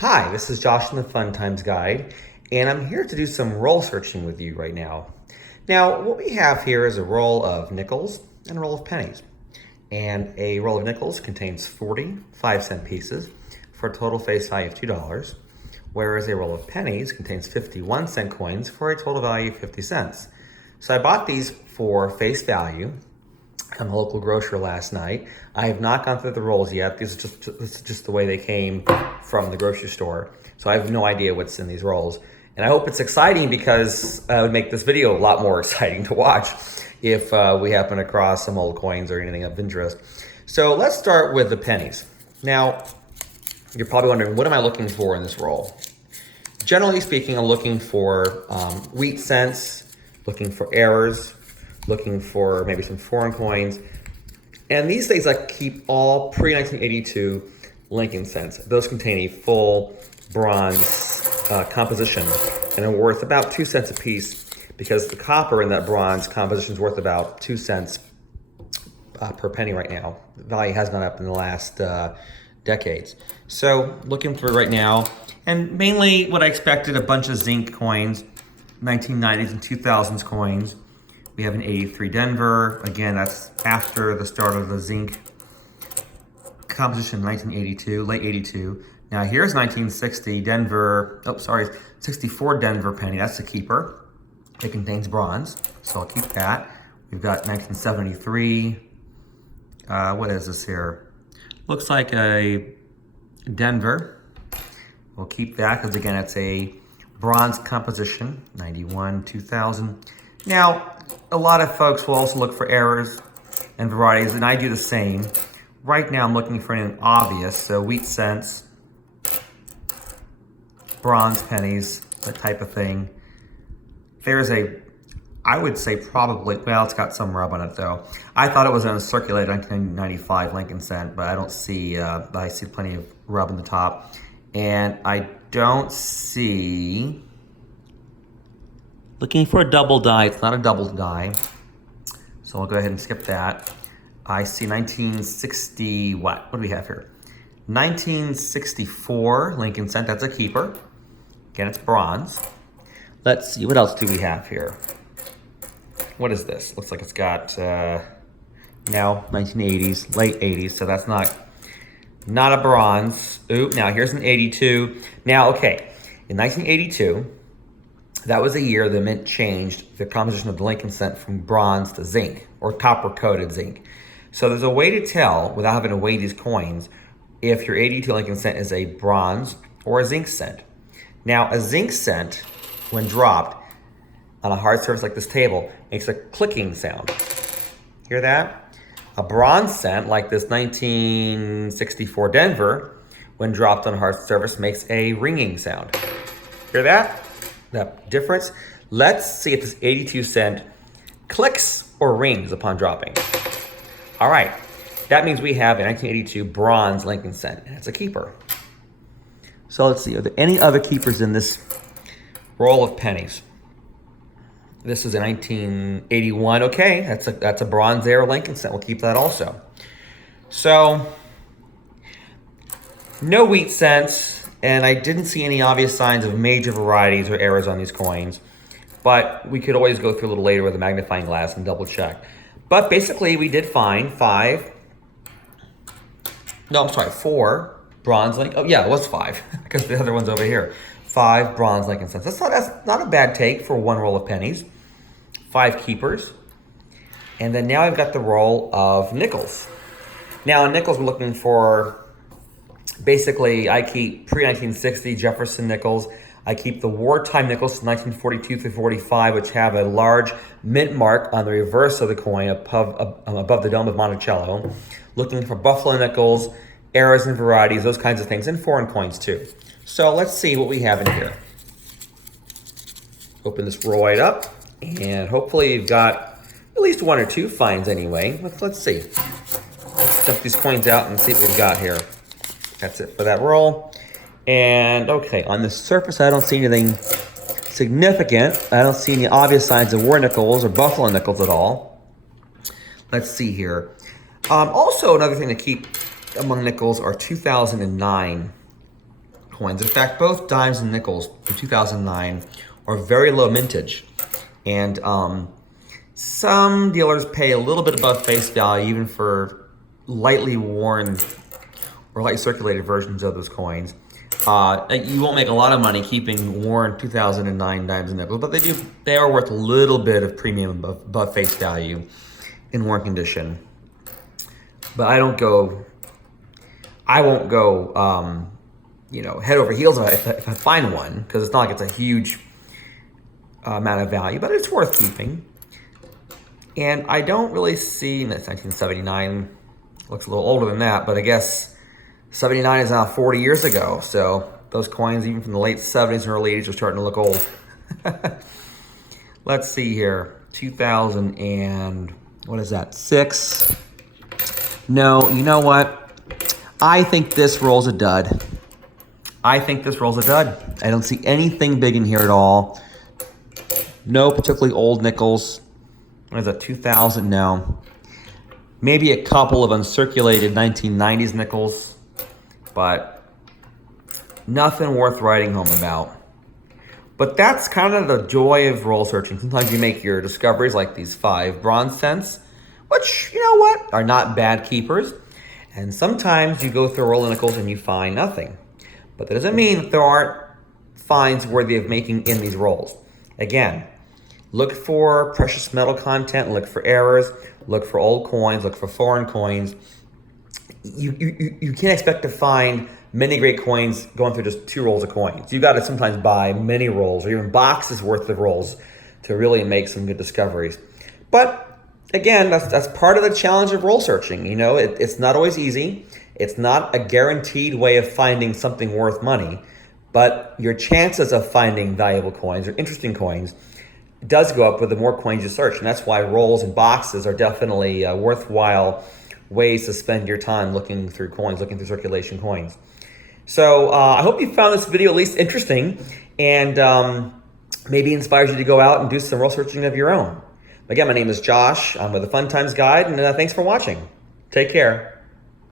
Hi, this is Josh from the Fun Times Guide, and I'm here to do some roll searching with you right now. Now, what we have here is a roll of nickels and a roll of pennies. And a roll of nickels contains 40 5-cent pieces for a total face value of $2, whereas a roll of pennies contains 51-cent coins for a total value of 50 cents. So I bought these for face value from the local grocer last night. I have not gone through the rolls yet. This is just the way they came from the grocery store. So I have no idea what's in these rolls. And I hope it's exciting because it would make this video a lot more exciting to watch if we happen across some old coins or anything of interest. So let's start with the pennies. Now, you're probably wondering, what am I looking for in this roll? Generally speaking, I'm looking for wheat cents, looking for errors, looking for maybe some foreign coins. And these things I keep all pre-1982 Lincoln cents. Those contain a full bronze composition and are worth about 2 cents a piece because the copper in that bronze composition is worth about 2 cents per penny right now. The value has gone up in the last decades. So looking for right now, and mainly what I expected, a bunch of zinc coins, 1990s and 2000s coins. We have an 83 Denver. Again, that's after the start of the zinc composition, 1982, late 82. Now here's 1960 Denver, 64 Denver penny. That's a keeper. It contains bronze, so I'll keep that. We've got 1973. What is this here? Looks like a Denver. We'll keep that because again, it's a bronze composition, 91, 2000. Now, a lot of folks will also look for errors and varieties, and I do the same. Right now, I'm looking for an obvious, so wheat cents, bronze pennies, that type of thing. There's I would say probably, well, it's got some rub on it though. I thought it was an uncirculated 1995 Lincoln cent, but I don't see, I see plenty of rub on the top. And I don't see, looking for a double die. It's not a double die, so I'll go ahead and skip that. I see 1960, what do we have here? 1964 Lincoln cent, that's a keeper. Again, it's bronze. Let's see, what else do we have here? What is this? Looks like it's got now 1980s, late 80s, so that's not a bronze. Ooh, now here's an 82. Now, okay, in 1982, that was a year the mint changed the composition of the Lincoln cent from bronze to zinc, or copper-coated zinc. So there's a way to tell, without having to weigh these coins, if your 82 Lincoln cent is a bronze or a zinc cent. Now, a zinc cent, when dropped on a hard surface like this table, makes a clicking sound. Hear that? A bronze cent, like this 1964 Denver, when dropped on a hard surface, makes a ringing sound. Hear that? That difference? Let's see if this 82 cent clicks or rings upon dropping. All right, that means we have a 1982 bronze Lincoln cent, and it's a keeper. So let's see, are there any other keepers in this roll of pennies? This is a 1981, okay, that's a bronze era Lincoln cent, we'll keep that also. So, no wheat cents, and I didn't see any obvious signs of major varieties or errors on these coins, but we could always go through a little later with a magnifying glass and double check. But basically, we did find 4 bronze Lincoln. Oh yeah, it was 5 because the other one's over here. 5 bronze Lincoln cents. That's not a bad take for one roll of pennies. 5 keepers. And then now I've got the roll of nickels. Now in nickels, we're looking for, basically, I keep pre-1960 Jefferson nickels. I keep the wartime nickels from 1942 through 45, which have a large mint mark on the reverse of the coin above the dome of Monticello. Looking for buffalo nickels, errors and varieties, those kinds of things, and foreign coins too. So let's see what we have in here. Open this roll right up, and hopefully you've got at least 1 or 2 finds anyway. Let's see. Let's dump these coins out and see what we've got here. That's it for that roll. And okay, on the surface, I don't see anything significant. I don't see any obvious signs of war nickels or buffalo nickels at all. Let's see here. Also, another thing to keep among nickels are 2009 coins. In fact, both dimes and nickels from 2009 are very low mintage. And some dealers pay a little bit above face value even for lightly worn or lightly circulated versions of those coins. You won't make a lot of money keeping worn 2009 dimes and nickels, but they are worth a little bit of premium above face value in worn condition. But I won't go head over heels if I find one, because it's not like it's a huge amount of value, but it's worth keeping. And I don't really see, and that's 1979, looks a little older than that, but I guess 79 is now 40 years ago. So those coins, even from the late 70s and early 80s, are starting to look old. Let's see here, 2000 and, what is that, 6? No, you know what? I think this roll's a dud. I don't see anything big in here at all. No particularly old nickels. What is that, 2000 now? Maybe a couple of uncirculated 1990s nickels, but nothing worth writing home about. But that's kind of the joy of roll searching. Sometimes you make your discoveries like these 5 bronze cents, which, you know what, are not bad keepers. And sometimes you go through a roll of nickels and you find nothing. But that doesn't mean that there aren't finds worthy of making in these rolls. Again, look for precious metal content, look for errors, look for old coins, look for foreign coins. You can't expect to find many great coins going through just 2 rolls of coins. You got to sometimes buy many rolls or even boxes worth of rolls to really make some good discoveries. But again, that's part of the challenge of roll searching. You know, it's not always easy. It's not a guaranteed way of finding something worth money, but your chances of finding valuable coins or interesting coins does go up with the more coins you search. And that's why rolls and boxes are definitely worthwhile ways to spend your time looking through coins, looking through circulation coins. So I hope you found this video at least interesting and maybe inspires you to go out and do some roll searching of your own. Again, my name is Josh. I'm with the Fun Times Guide, and thanks for watching. Take care.